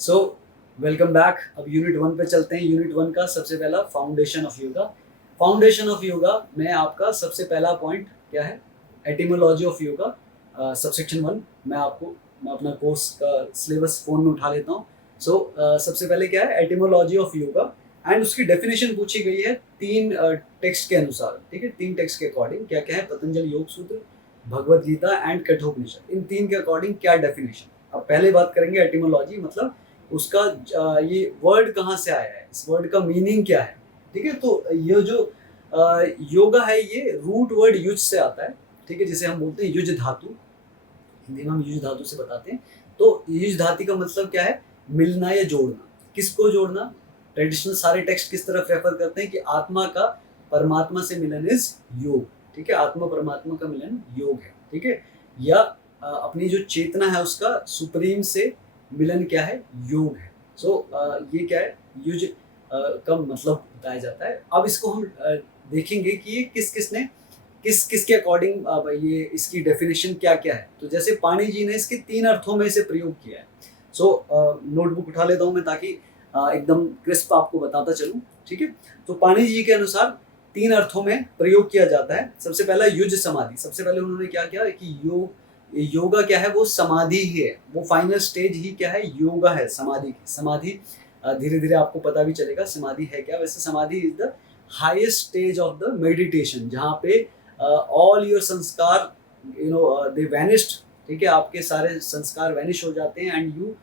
So welcome back. अब unit 1 पे चलते हैं। यूनिट 1 का सबसे पहला foundation of yoga. Foundation of yoga में आपका सबसे पहला पॉइंट क्या है? Etymology of yoga, subsection 1। मैं अपना कोर्स का सिलेबस फ़ोन में उठा लेता हूँ। सबसे पहले क्या है? एटिमोलॉजी ऑफ योगा एंड उसकी डेफिनेशन पूछी गई है 3 टेक्स्ट के अनुसार। ठीक है, 3 टेक्स्ट के अकॉर्डिंग क्या-क्या है? पतंजलि योग सूत्र, भगवद गीता एंड कठोपनिषद। इन 3 के अकॉर्डिंग क्या डेफिनेशन? अब पहले बात करेंगे एटिमोलॉजी, मतलब उसका ये वर्ड कहाँ से आया है, इस वर्ड का मीनिंग क्या है। ठीक है, तो ये जो योगा है ये रूट वर्ड युज से आता है। ठीक है, जिसे हम बोलते हैं युज धातु, हिंदी में हम युज धातु से बताते हैं। तो युज धातु का मतलब क्या है? मिलना या जोड़ना। किसको जोड़ना? ट्रेडिशनल सारे टेक्स्ट किस तरफ रेफर करते हैं कि आत्मा का परमात्मा से मिलन इज योग। ठीक है, आत्मा परमात्मा का मिलन योग है। ठीक है, या अपनी जो चेतना है उसका सुप्रीम से मिलन क्या है? योग है। ये क्या है? युज का मतलब बताया जाता है। अब इसको हम देखेंगे कि ये किस किसके अकॉर्डिंग ये इसकी डेफिनेशन क्या क्या है। तो जैसे पाणि जी ने इसके 3 अर्थों में इसे प्रयोग किया है। नोटबुक उठा लेता हूँ मैं ताकि एकदम क्रिस्प आपको बताता चलूँ। ठीक है, तो पाणि जी के अनुसार 3 अर्थों में प्रयोग किया जाता है। सबसे पहला युज समाधि। सबसे पहले उन्होंने क्या किया कि योगा क्या है? वो समाधि ही है, वो फाइनल स्टेज ही क्या है? योगा है, समाधि की। समाधि धीरे धीरे आपको पता भी चलेगा समाधि है क्या। वैसे समाधि is the highest stage of the meditation, जहाँ पे ऑल योर संस्कार दे वैनिश्ड। ठीक है, आपके सारे संस्कार वैनिश हो जाते हैं and you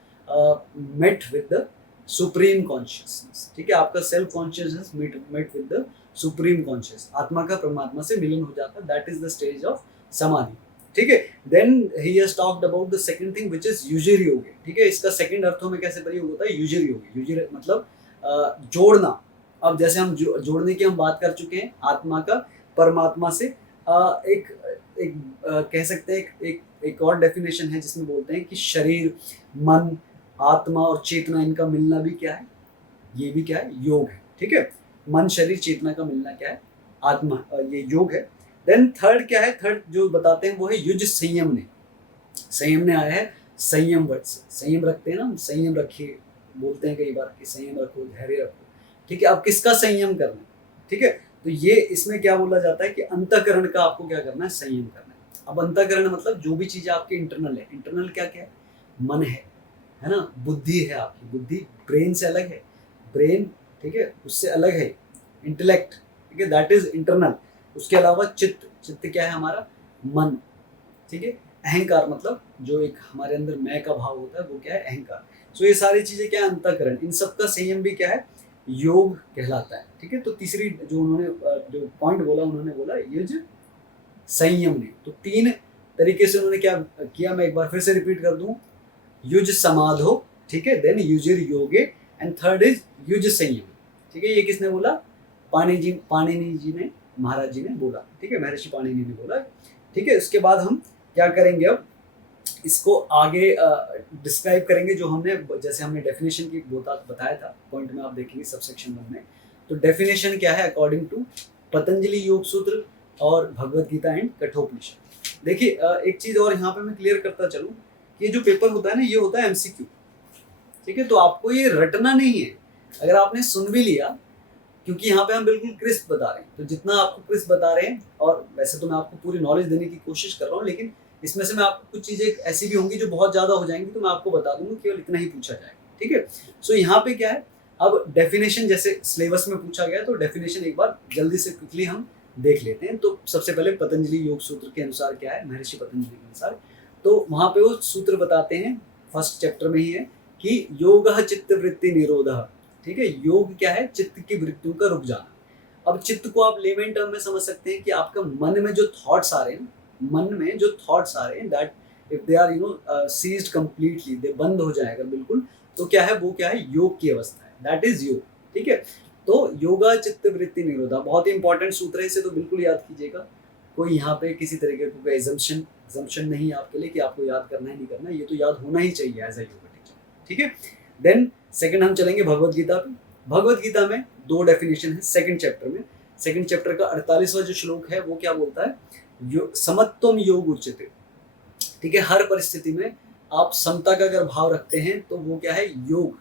met with the supreme consciousness. ठीक है, आपका self consciousness met with the supreme conscious, आत्मा का परमात्मा से मिलन हो जाता है। That is the stage of samadhi. ठीक है, then he has talked about the second thing which is युजिर योगे। ठीक है, इसका सेकंड अर्थों में कैसे प्रयोग होता है? युजिर योगे। युजिर मतलब जोड़ना। अब जैसे हम जोड़ने की हम बात कर चुके हैं आत्मा का परमात्मा से, एक एक कह सकते हैं एक और डेफिनेशन है जिसमें बोलते हैं कि शरीर, मन, आत्मा और चेतना, इनका मिलना भी क्या है? ये भी क्या है? योग है। ठीक है, मन, शरीर, चेतना का मिलना क्या है? आत्मा, ये योग है। देन थर्ड क्या है? थर्ड जो बताते हैं वो है युज संयम ने। संयम ने आया है संयम वर्ड से। संयम रखते हैं ना, संयम रखिए बोलते हैं कई बार कि संयम रखो, धैर्य रखो। ठीक है, अब किसका संयम करना है? ठीक है, तो ये इसमें क्या बोला जाता है कि अंतःकरण का आपको क्या करना है? संयम करना है। अब अंतःकरण मतलब जो भी चीजें आपके इंटरनल है। इंटरनल क्या क्या है? मन है ना, बुद्धि है, आपकी बुद्धि ब्रेन से अलग है। ब्रेन, ठीक है, उससे अलग है इंटेलेक्ट। ठीक है, दैट इज इंटरनल। उसके अलावा चित्त क्या है? हमारा मन। ठीक है, अहंकार मतलब जो एक हमारे अंदर मैं का भाव होता है वो क्या है? अहंकार। ये सारी चीजें क्या है? अंतःकरण। इन सब का संयम भी क्या है? योग कहलाता है। ठीक है, तो तीसरी जो उन्होंने जो पॉइंट बोला, उन्होंने बोला युज संयम ने। तो 3 तरीके से उन्होंने क्या किया, मैं एक बार फिर से रिपीट कर दूं। युज समाधो, ठीक है, देन युजिर योगे एंड थर्ड इज युज संयम। ठीक है, ये किसने बोला? पाणिनि जी ने, महाराज जी ने बोला। ठीक है, महर्षि पाणिनि ने बोला। ठीक है, उसके बाद हम क्या करेंगे? अब इसको आगे डिस्क्राइब करेंगे। जो जैसे हमने डेफिनेशन की बताया था पॉइंट में, आप देखेंगे सबसेक्शन 1 में। तो डेफिनेशन क्या है अकॉर्डिंग टू पतंजलि योग सूत्र और भगवद गीता एंड कठोपनिषद। देखिए, एक चीज और यहाँ पे मैं क्लियर करता चलूँ कि ये जो पेपर होता है ना, ये होता है एमसीक्यू। ठीक है, तो आपको ये रटना नहीं है। अगर आपने सुन भी लिया, क्योंकि यहाँ पे हम बिल्कुल क्रिस्प बता रहे हैं, तो जितना आपको क्रिस्प बता रहे हैं, और वैसे तो मैं आपको पूरी नॉलेज देने की कोशिश कर रहा हूँ, लेकिन इसमें से मैं आपको कुछ चीजें ऐसी भी होंगी जो बहुत ज्यादा हो जाएंगी, तो मैं आपको बता दूंगा, केवल इतना ही पूछा जाएगा। ठीक है, यहाँ पे क्या है? अब डेफिनेशन जैसे सिलेबस में पूछा गया, तो डेफिनेशन एक बार जल्दी से क्विकली हम देख लेते हैं। तो सबसे पहले पतंजलि योग सूत्र के अनुसार क्या है, महर्षि पतंजलि के अनुसार, तो वहां पे वो सूत्र बताते हैं, फर्स्ट चैप्टर में ही है कि योगः चित्त वृत्ति निरोधः। ठीक है, योग क्या है? चित्त की वृत्तियों का रुक जाना। अब चित्त को आप लेमन टर्म में समझ सकते हैं कि आपका मन में जो थॉट्स आ रहे हैं, that if they are ceased completely, they बंद हो जाएगा बिल्कुल, तो क्या है? वो क्या है? योग की अवस्था है, दैट इज योग। ठीक है, तो योगा चित्त वृत्ति निरोधा बहुत ही इंपॉर्टेंट सूत्र है, इसे तो बिल्कुल याद कीजिएगा। कोई यहाँ पे किसी तरीके का एजम्पशन नहीं है आपके लिए कि आपको याद करना है नहीं करना, ये तो याद होना ही चाहिए एज अ योगा टीचर। ठीक है, देन सेकंड हम चलेंगे भगवद गीता पे। भगवद गीता में 2 डेफिनेशन है सेकंड चैप्टर में। सेकंड चैप्टर का 48वां जो श्लोक है वो क्या बोलता है? समत्वम योग उच्यते। ठीक है, हर परिस्थिति में आप समता का अगर भाव रखते हैं तो वो क्या है, योग,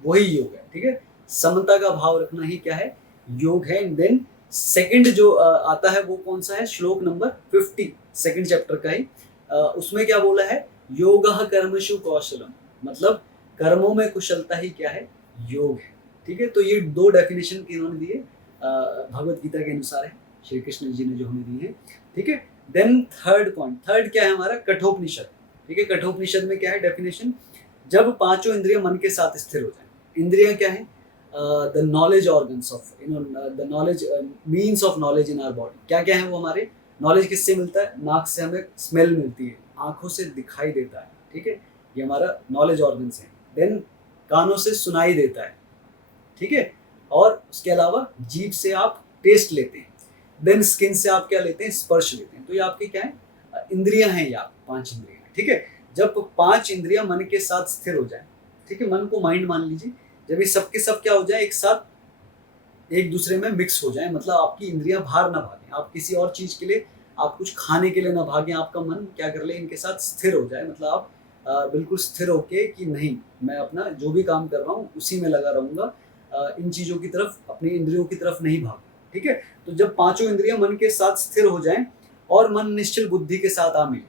वही योग है, ठीक है। समता का भाव रखना ही क्या है, योग है। एंड देन सेकंड जो आता है वो कौन सा है, श्लोक नंबर 50 सेकंड चैप्टर का ही, उसमें क्या बोला है, योगः कर्मसु कौशलम, मतलब कर्मों में कुशलता ही क्या है, योग है, ठीक है। तो ये दो डेफिनेशन इन्होंने दिए भगवत गीता के अनुसार है, श्री कृष्ण जी ने जो हमें दी है, ठीक है। देन थर्ड पॉइंट, थर्ड क्या है हमारा, कठोपनिषद, ठीक है। कठोपनिषद में क्या है डेफिनेशन, जब पांचों इंद्रिय मन के साथ स्थिर हो जाए। इंद्रियां क्या है, the knowledge organs of the knowledge means of knowledge in our body. क्या क्या है वो हमारे, नॉलेज किससे मिलता है, नाक से हमें स्मेल मिलती है, आंखों से दिखाई देता है, ठीक है, ये हमारा नॉलेज ऑर्गन्स है। देन कानों से सुनाई देता है, ठीक है, और उसके अलावा जीभ से आप टेस्ट लेते हैं। देन स्किन से आप क्या लेते हैं, स्पर्श लेते हैं। तो ये आपके क्या है, इंद्रियां हैं, ये आप पांच इंद्रियां, ठीक है। जब पांच इंद्रियां मन के साथ स्थिर हो जाए, ठीक है, मन को माइंड मान लीजिए, जब ये सब के सब क्या हो जाए, एक साथ एक दूसरे में मिक्स हो जाए, मतलब आपकी इंद्रियां बाहर ना भागें, आप किसी और चीज के लिए, आप कुछ खाने के लिए ना भागें, आपका मन क्या कर ले, इनके साथ स्थिर हो जाए, मतलब आप बिल्कुल स्थिर होके कि नहीं, मैं अपना जो भी काम कर रहा हूँ उसी में लगा रहूंगा, इन चीजों की तरफ, अपनी इंद्रियों की तरफ नहीं भागूं, ठीक है। तो जब पांचों इंद्रियां मन के साथ स्थिर हो जाएं और मन निश्चल बुद्धि के साथ आ मिले,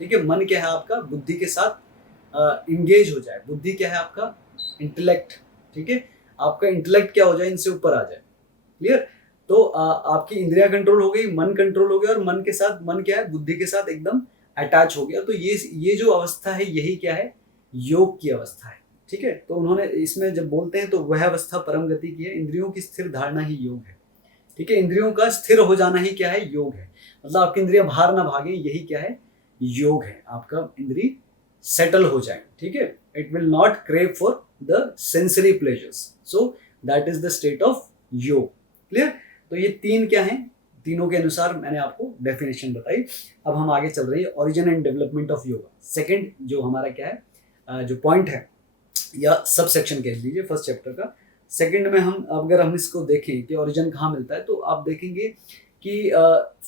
ठीक है, मन क्या है आपका, बुद्धि के साथ इंगेज हो जाए, बुद्धि क्या है आपका, इंटेलेक्ट, ठीक है, आपका इंटेलेक्ट क्या हो जाए, इनसे ऊपर आ जाए, क्लियर। तो आपकी इंद्रियां कंट्रोल हो गई, मन कंट्रोल हो गया, और मन के साथ, मन क्या है, बुद्धि के साथ एकदम अटैच हो गया। तो ये जो अवस्था है, यही क्या है, योग की अवस्था है, ठीक है। तो उन्होंने इसमें जब बोलते हैं तो वह अवस्था परम गति की है, इंद्रियों की स्थिर धारणा ही योग है, ठीक है। इंद्रियों का स्थिर हो जाना ही क्या है, योग है, मतलब आपकी इंद्रियां बाहर ना भागे, यही क्या है, योग है, आपका इंद्री सेटल हो जाए, ठीक है। It will not crave for the sensory pleasures, so that is the state of योग, क्लियर। तो ये तीन क्या है, तीनों के अनुसार मैंने आपको डेफिनेशन बताई। अब हम आगे चल रही है, origin and development of yoga, second जो हमारा क्या है, जो पॉइंट है या सब सेक्शन कह लीजिए फर्स्ट चैप्टर का, सेकंड में हम अगर हम इसको देखें कि ओरिजिन कहाँ मिलता है, तो आप देखेंगे कि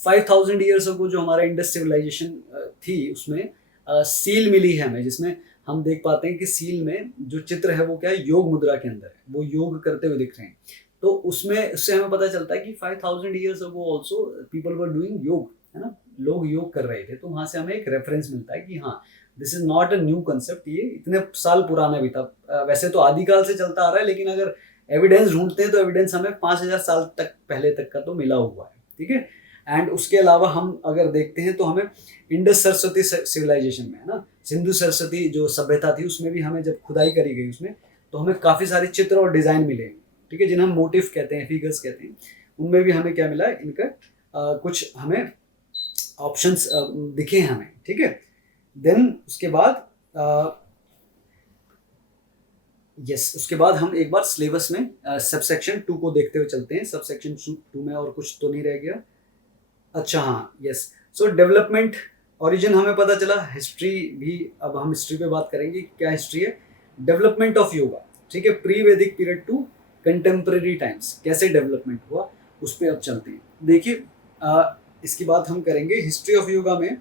5000 ईयर्स अगो जो हमारा इंडस सिविलाइजेशन थी, उसमें सील मिली है हमें, जिसमें हम देख पाते हैं कि सील में जो चित्र है वो क्या है, योग मुद्रा के अंदर है, वो योग करते हुए दिख रहे हैं। तो उसमें उससे हमें पता चलता है कि 5000 years ago also people were doing योग, है ना, लोग योग कर रहे थे। तो वहाँ से हमें एक रेफरेंस मिलता है कि हाँ, this is not a new concept, ये इतने साल पुराना भी था, वैसे तो आदिकाल से चलता आ रहा है, लेकिन अगर एविडेंस ढूंढते हैं तो एविडेंस हमें 5000 साल तक पहले तक का तो मिला हुआ है, ठीक है। एंड उसके अलावा हम अगर देखते हैं तो हमें इंडस सरस्वती सिविलाइजेशन में, है ना, सिंधु सरस्वती जो सभ्यता थी, उसमें भी हमें जब खुदाई करी गई उसमें, तो हमें काफ़ी सारे चित्र और डिज़ाइन मिले, ठीक है, जिन्हें हम मोटिव कहते हैं, फिगर्स कहते हैं। उनमें भी हमें क्या मिला है, इनका कुछ हमें ऑप्शंस दिखे हैं हमें, ठीक है। देन उसके बाद उसके बाद हम एक बार सिलेबस में सबसेक्शन 2 को देखते हुए चलते हैं। सबसेक्शन 2 में और कुछ तो नहीं रह गया, अच्छा हाँ, यस। सो डेवलपमेंट, ओरिजिन हमें पता चला, हिस्ट्री भी, अब हम हिस्ट्री पे बात करेंगे, क्या हिस्ट्री है, डेवलपमेंट ऑफ योगा, ठीक है, प्री वैदिक पीरियड टू कंटेम्प्रेरी टाइम्स, कैसे डेवलपमेंट हुआ उस पर अब चलते हैं। देखिए इसकी बात हम करेंगे हिस्ट्री ऑफ योगा में।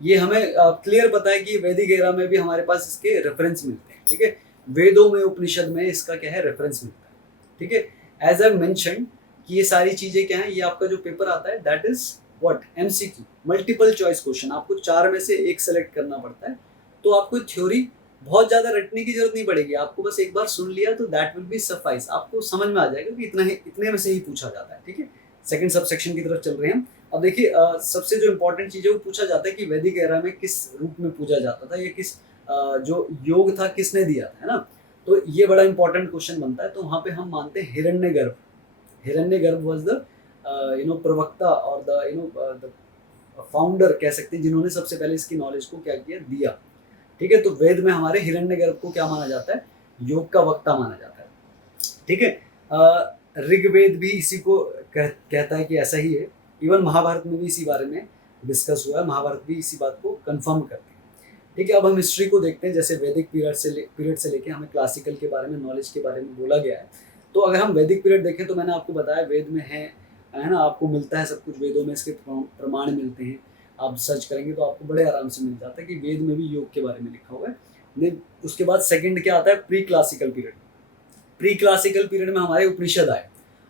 ये हमें क्लियर पता है कि वैदिक एरा में भी हमारे पास इसके रेफरेंस मिलते हैं, ठीक है, वेदों में, उपनिषद में इसका क्या है, रेफरेंस मिलता है, ठीक है। एज आई मेंशन कि ये सारी चीजें क्या है, ये आपका जो पेपर आता है that is what, MCQ, multiple choice question, आपको 4 में से एक सेलेक्ट करना पड़ता है। तो आपको थ्योरी बहुत ज्यादा रटने की जरूरत नहीं पड़ेगी, आपको बस एक बार सुन लिया तो दैट विल बी सफाइस, आपको समझ में आ जाएगा कि इतने में से ही पूछा जाता है, ठीक है। सेकंड सबसेक्शन की तरफ चल रहे हैं हम। अब देखिए सबसे जो इम्पोर्टेंट चीज़ है वो पूछा जाता है कि वैदिक एरा में किस रूप में पूजा जाता था, या किस जो योग था किसने दिया था, है ना। तो ये बड़ा इंपॉर्टेंट क्वेश्चन बनता है। तो वहाँ पे हम मानते हैं हिरण्यगर्भ, हिरण्यगर्भ वाज द प्रवक्ता और द फाउंडर कह सकते हैं, जिन्होंने सबसे पहले इसकी नॉलेज को क्या किया, दिया, ठीक है। तो वेद में हमारे हिरण्यगर्भ को क्या माना जाता है, योग का वक्ता माना जाता है, ठीक है। ऋग्वेद भी इसी को कहता है कि ऐसा ही है। इवन महाभारत में भी इसी बारे में डिस्कस हुआ है, महाभारत भी इसी बात को कंफर्म करते हैं, ठीक है। अब हम हिस्ट्री को देखते हैं, जैसे वैदिक पीरियड से लेके हमें क्लासिकल के बारे में, नॉलेज के बारे में बोला गया है। तो अगर हम वैदिक पीरियड देखें तो मैंने आपको बताया वेद में है ना, आपको मिलता है सब कुछ, वेदों में इसके प्रमाण मिलते हैं। आप सर्च करेंगे तो आपको बड़े आराम से मिल जाता है कि वेद में भी योग के बारे में लिखा हुआ है। देन उसके बाद सेकंड क्या आता है, pre classical period. Pre classical period में हमारे उपनिषद आए।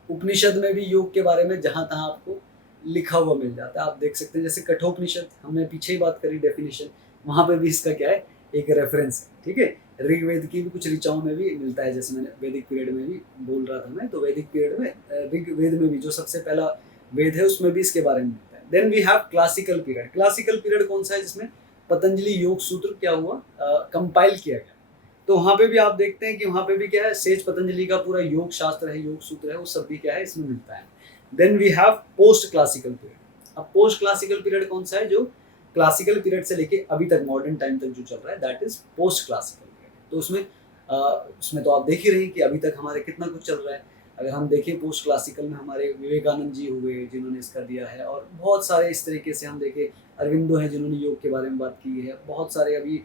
उपनिषद में भी योग के बारे में जहाँ तहाँ आपको लिखा हुआ मिल जाता है। आप देख सकते हैं जैसे कठोपनिषद, हमने पीछे ही बात करी डेफिनेशन, वहाँ पे भी इसका क्या है, एक रेफरेंस है, ठीक है। ऋग्वेद की भी कुछ ऋचाओं में भी मिलता है, जैसे मैंने वैदिक पीरियड में भी बोल रहा था मैं, तो वैदिक पीरियड में ऋग्वेद में भी जो सबसे पहला वेद है उसमें भी इसके बारे में मिलता है। Then we have classical period. Classical period कौन सा है, जिसमें पतंजलि योग सूत्र क्या हुआ, कंपाइल किया गया। तो वहाँ पे भी आप देखते हैं कि वहाँ पे भी क्या है, सेज पतंजलि का पूरा योग शास्त्र है, योग सूत्र है, वो सब भी क्या है इसमें मिलता है। Then we have post classical period. अब पोस्ट क्लासिकल पीरियड कौन सा है, जो क्लासिकल पीरियड से लेके अभी तक मॉडर्न टाइम तक जो चल रहा है, that is post classical period. तो उसमें तो आप देख ही रहे हैं कि अभी तक हमारे कितना कुछ चल रहा है। अगर हम देखें पोस्ट क्लासिकल में हमारे विवेकानंद जी हुए जिन्होंने इसका दिया है, और बहुत सारे इस तरीके से हम देखें, अरविंदो हैं जिन्होंने योग के बारे में बात की है, बहुत सारे अभी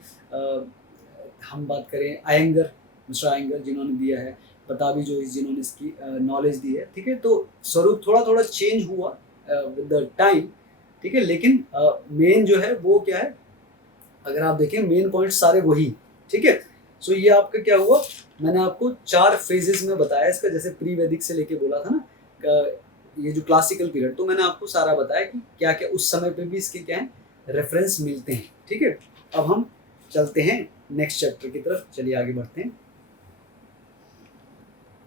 हम बात करें अयंगर, मिस्टर अयंगर जिन्होंने दिया है, पताबी जोइस जिन्होंने इसकी नॉलेज दी है, ठीक है। तो स्वरूप थोड़ा थोड़ा चेंज हुआ विद द टाइम, ठीक है, लेकिन मेन जो है वो क्या है, अगर आप देखें मेन पॉइंट सारे वही, ठीक है। सो ये आपका क्या हुआ, मैंने आपको 4 फेजेस में बताया इसका, जैसे प्री वैदिक से लेके बोला था ना, ये जो क्लासिकल पीरियड, तो मैंने आपको सारा बताया कि क्या क्या उस समय पे भी इसके क्या है रेफरेंस मिलते हैं, ठीक है। अब हम चलते हैं नेक्स्ट चैप्टर की तरफ, चलिए आगे बढ़ते हैं।